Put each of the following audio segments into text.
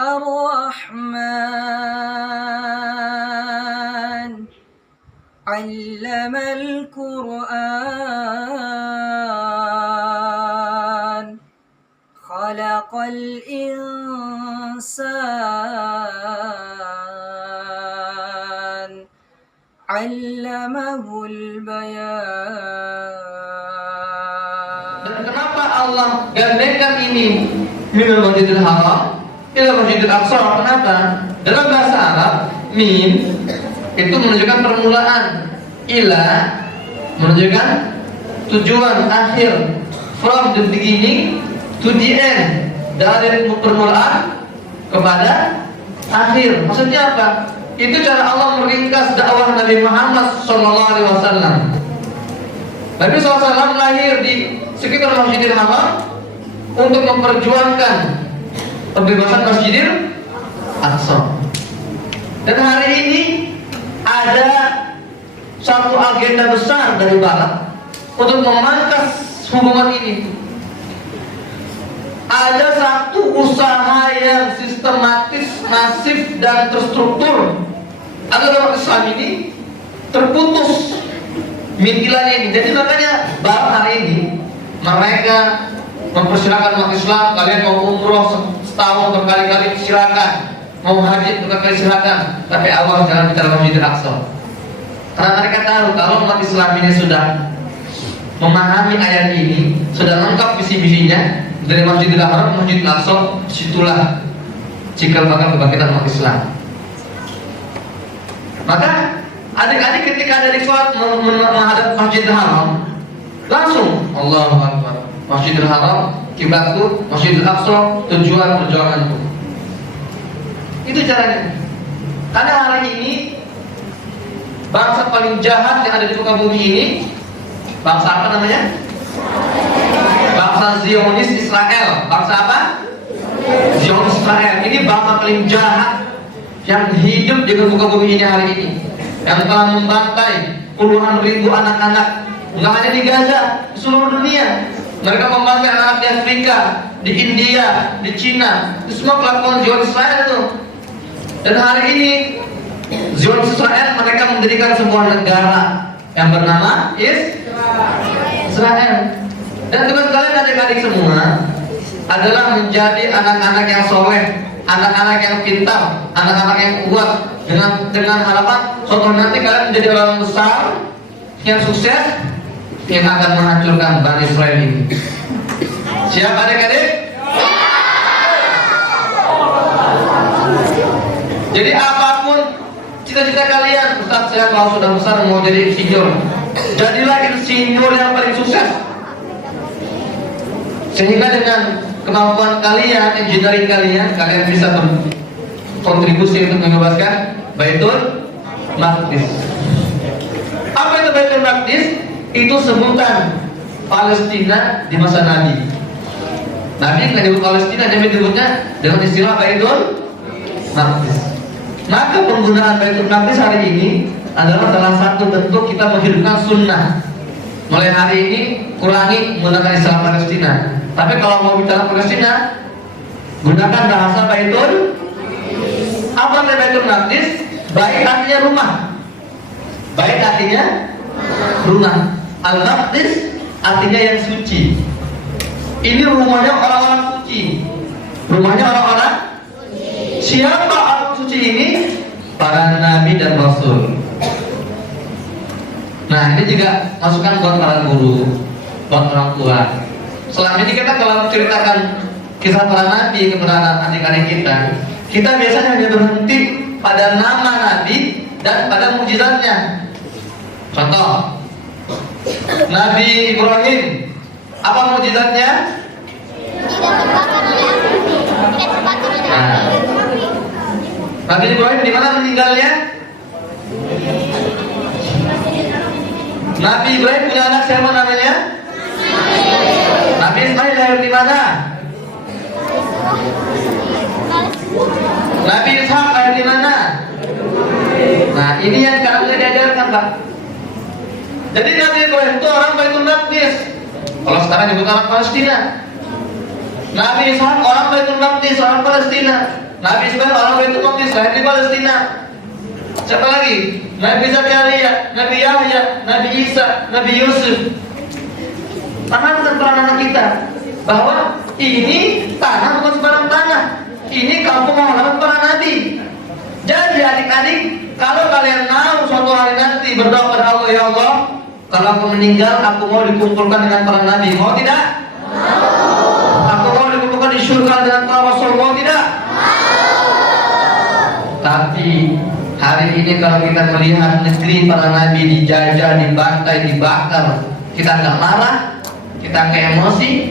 الرحمن علم القرآن خلق الإنسان علمه البيان. Dan kenapa Allah gandengkan ini minal masjidil haram ila masjidil aqsa? Kenapa? Dalam bahasa Arab, min itu menunjukkan permulaan, ila menunjukkan tujuan akhir, from the beginning to the end, dari permulaan kepada akhir. Maksudnya apa? Itu cara Allah meringkas dakwah Nabi Muhammad SAW. Nabi SAW lahir di sekitar Masjidil Haram untuk memperjuangkan pembebasan Masjidil Aqsa. Dan hari ini ada satu agenda besar dari Barat untuk memangkas hubungan ini. Ada satu usaha yang sistematis, masif, dan terstruktur agar umat Islam ini terputus mintilannya ini. Jadi makanya Barat hari ini mereka mempersilahkan umat Islam, kalian mau umroh setahun berkali-kali silakan, mau haji berkali-kali silakan, tapi awal jangan bicara Masjidil Aqsa. Karena mereka tahu kalau umat Islam ini sudah memahami ayat ini, sudah lengkap visi-visinya dari Masjidil Haram ke Masjidil Aqsa, situlah cikal bakal kebangkitan umat Islam. Maka adik-adik ketika ada di sholat menghadap Masjidil Haram, langsung Allahu Akbar, Masjidil Haram kiblatku, Masjidil Aqsa tujuan perjuanganku. Itu caranya. Karena hari ini bangsa paling jahat yang ada di muka bumi ini, bangsa apa namanya? Bangsa Zionis Israel. Bangsa apa? Zionis Israel. Ini bangsa paling jahat yang hidup di muka bumi ini hari ini, yang telah membantai puluhan ribu anak-anak, nggak hanya di Gaza, di seluruh dunia. Mereka membantai anak di Afrika, di India, di Cina. Itu semua kelakuan Zionis Israel itu. Dan hari ini Zionis Israel mereka mendirikan sebuah negara yang bernama Israel. Dan tugas kalian adik-adik semua adalah menjadi anak-anak yang soleh, anak-anak yang pintar, anak-anak yang kuat, dengan harapan suatu nanti kalian menjadi orang besar yang sukses yang akan menghancurkan Bani Israel ini. Siap adik-adik? Jadi apapun cita-cita kalian, Ustaz saya kalau sudah besar mau jadi insinyur, jadilah insinyur yang paling sukses. Sehingga dengan kemampuan kalian, engineering kalian, kalian bisa kontribusi untuk membebaskan Baitul Maqdis. Apa itu Baitul Maqdis? Itu sebutan Palestina di masa Nabi. Nabi nggak nyebut Palestina, Nabi nyebutnya dengan istilah Baitul Maqdis. Maka penggunaan Baitul Maqdis hari ini adalah salah satu bentuk kita menghidupkan sunnah. Mulai hari ini kurangi menggunakan istilah Palestina. Tapi kalau mau bicara Palestina, gunakan bahasa Baitul. Apa artinya Baitul Maqdis? Bait artinya rumah. Bait artinya rumah. Al-Maqdis artinya yang suci. Ini rumahnya orang-orang suci. Rumahnya orang-orang. Siapa orang suci ini? Para nabi dan rasul. Nah, ini juga masukan buat para guru, buat orang tua. Selama ini kita kalau menceritakan kisah para nabi kepada adik-adik kita biasanya hanya berhenti pada nama nabi dan pada mukjizatnya. Contoh, Nabi Ibrahim, apa mukjizatnya? Nah, Nabi Ibrahim di mana meninggalnya? Nabi Ibrahim punya anak siapa namanya? Nabi Ismail lahir di mana? Nabi Ishak lahir di mana? Nah, ini yang sekarang sudah diajarkan, Pak. Jadi Nabi Ibrahim itu orang Baitul Maqdis. Kalau sekarang nyebut orang Palestina. Nabi Ishak orang Baitul Maqdis, orang Palestina. Nabi Ismail orang Baitul Maqdis, lahir di Palestina. Siapa lagi? Nabi Zakaria, Nabi Yahya, Nabi Isa, Nabi Yusuf. Tanamkan peran anak kita bahwa ini tanah bukan sembarang tanah. Ini kampung halaman para nabi. Jadi adik-adik, kalau kalian mau suatu hari nanti berdoa kepada Allah, ya Allah, kalau aku meninggal, aku mau dikumpulkan dengan para nabi. Mau tidak? Aku mau dikumpulkan di surga dengan para rasul. Mau tidak? Tapi hari ini kalau kita melihat negeri para nabi dijajah, dibantai, dibakar, kita nggak marah, kita nggak emosi,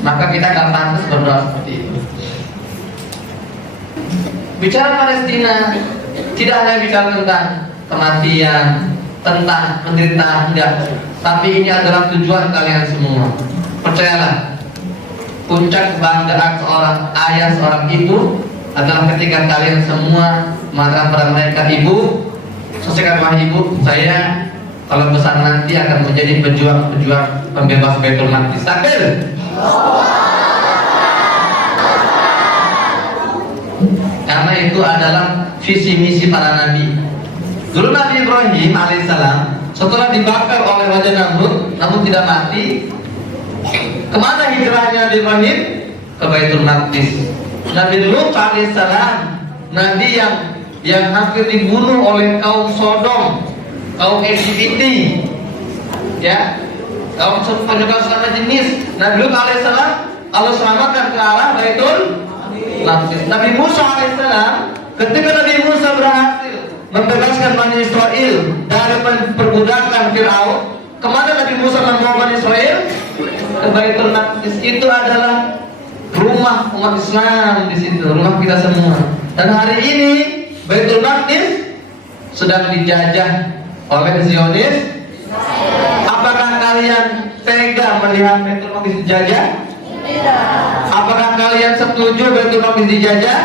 maka kita nggak pantas berdoa seperti itu. Bicara Palestina tidak hanya bicara tentang kematian, tentang penderitaan, enggak. Tapi ini adalah tujuan kalian semua. Percayalah, puncak kebanggaan seorang ayah, seorang ibu adalah ketika kalian semua mengatakan pada mereka, ibu, selesaikan wahai ibu, saya kalau besar nanti akan menjadi pejuang-pejuang pembebas Baitul Maqdis. Takbir. Karena itu adalah visi misi para nabi. Dulu Nabi Ibrahim alaihissalam setelah dibakar oleh Raja Namrud, namun tidak mati, kemana hijrahnya Nabi Ibrahim? Ke Baitul Maqdis. Nabi Lut alaihissalam, nabi yang hampir dibunuh oleh kaum Sodom, kaum LGBT, ya, kaum penyuka sesama jenis. Nabi Lut alaihissalam Allah selamatkan ke arah Baitul Maqdis. Nabi Musa alaihissalam, ketika Nabi Musa berhasil membebaskan Bani Israel dari perbudakan Fir'aun, kemana Nabi Musa membawa Bani Israel? Ke Baitul Maqdis. Itu adalah rumah umat Islam di situ, rumah kita semua. Dan hari ini Baitul Maqdis sedang dijajah oleh Zionis. Apakah kalian tega melihat Baitul Maqdis dijajah? Apakah kalian setuju Baitul Maqdis dijajah?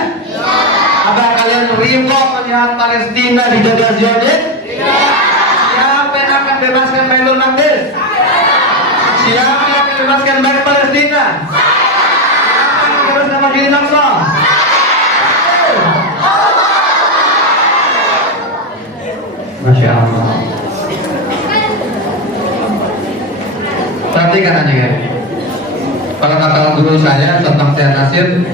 Apakah kalian ridho melihat Palestina dijajah Zionis? Siapa yang akan bebaskan Baitul Maqdis? Siapa yang akan bebaskan Bait Palestina? Siapa yang akan bebaskan Masjidil Aqsa? Masya Allah. Perhatikan aja ya. Kalau kata guru saya, tentang saya Nasir,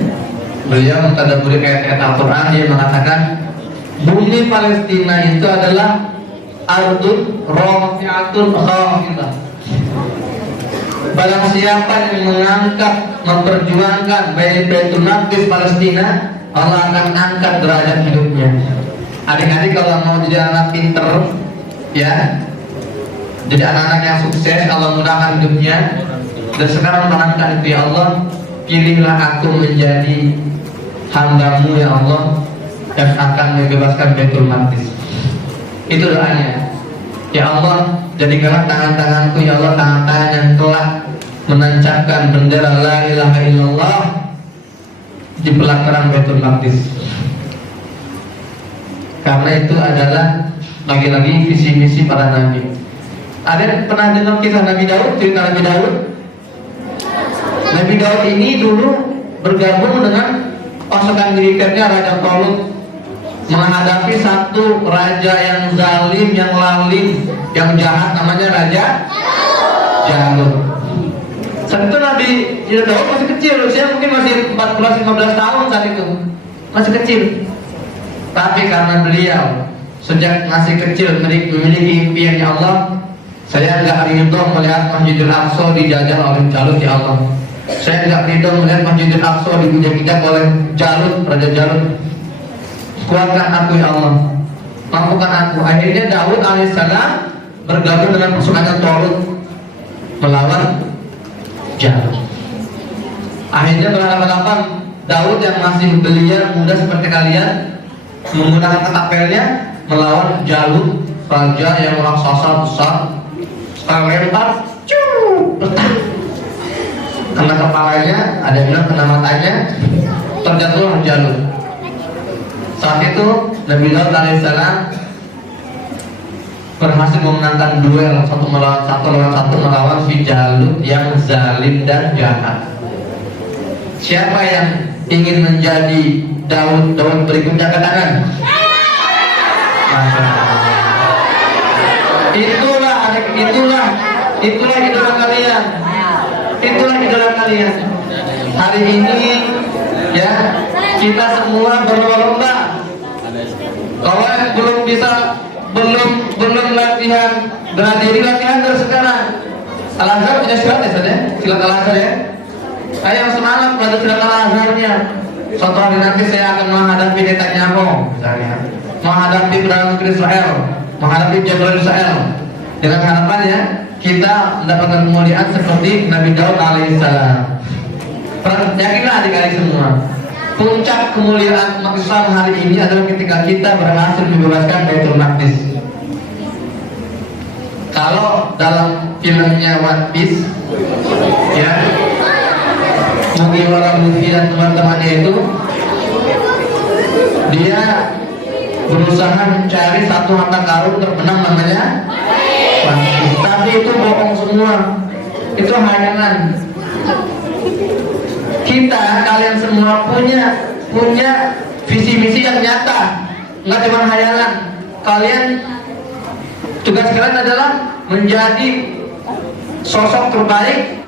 beliau mentadabburi ayat-ayat Al-Quran, dia mengatakan bumi Palestina itu adalah ardun rafi'atun khafidah. Barang siapa yang mengangkat, memperjuangkan Baitul Maqdis Palestina, Allah akan angkat derajat hidupnya. Adik-adik kalau mau jadi anak pinter, ya, jadi anak-anak yang sukses, Allah mudahkan hidupnya. Dan sekarang menangkan itu, ya Allah, pilihlah aku menjadi hamba-Mu ya Allah, yang akan membebaskan Baitul Maqdis. Itu doanya. Ya Allah, jadikanlah tangan-tanganku ya Allah tangan-tangan yang telah menancapkan bendera la ilaha illallah di pelataran Baitul Maqdis. Karena itu adalah lagi-lagi visi misi para nabi. Ada yang pernah dengar kisah Nabi Daud, cerita Nabi Daud? Nabi Daud ini dulu bergabung dengan pasukan militernya Raja Talut, menghadapi satu raja yang zalim, yang lalim, yang jahat, namanya Raja Jalut. Saat itu Nabi Daud masih kecil, usia mungkin masih 14-15 tahun saat itu, masih kecil. Tapi karena beliau sejak masih kecil memiliki impian, ya Allah, saya enggak ridho melihat Masjidil Aqsa dijajah oleh Jalut ya Allah. Saya enggak ridho melihat Masjidil Aqsa dibujak-bujak oleh Jalut, Raja Jalut. Kuatkan aku ya Allah, mampukan aku. Akhirnya Daud alaihissalam bergabung dengan pasukan Talut melawan Jalut. Akhirnya berhadapan Daud yang masih belia muda seperti kalian menggunakan ketapelnya melawan Jalut, raja yang raksasa besar. Sekarang lempar, letak, kena kepalanya, ada yang bilang kena matanya, terjatuhlah Jalut. Saat itu Nabi Daud alaihissalam berhasil memenangkan duel satu melawan satu melawan si Jalut yang zalim dan jahat. Siapa yang ingin menjadi Daud berikutnya ke tangan? Itulah idola kalian. Itulah idola kalian. Hari ini ya kita semua berlomba. Kalau belum latihan bela diri, latihan dari sekarang. Al-Azhar punya silat ya, saudara? Silat Al-Azhar ya. Ayo semangat belajar silat Al-Azharnya. Suatu hari nanti saya akan menghadapi Netanyahu misalnya, menghadapi Perdana Menteri Israel, menghadapi Jenderal Israel. Dengan harapannya kita mendapatkan kemuliaan seperti Nabi Daud alaihissalam. Yakinlah adik-adik semua, puncak kemuliaan umat Islam hari ini adalah ketika kita berhasil membebaskan Baitul Maqdis. Kalau dalam filmnya One Piece, ya, Mugiwara Luffy dan teman-temannya itu, dia berusaha mencari satu harta karun terbenam namanya One Piece. Tapi itu bohong semua, itu hayangan. Kita, kalian semua punya visi misi yang nyata, nggak cuma hayalan. Kalian tugas kalian adalah menjadi sosok terbaik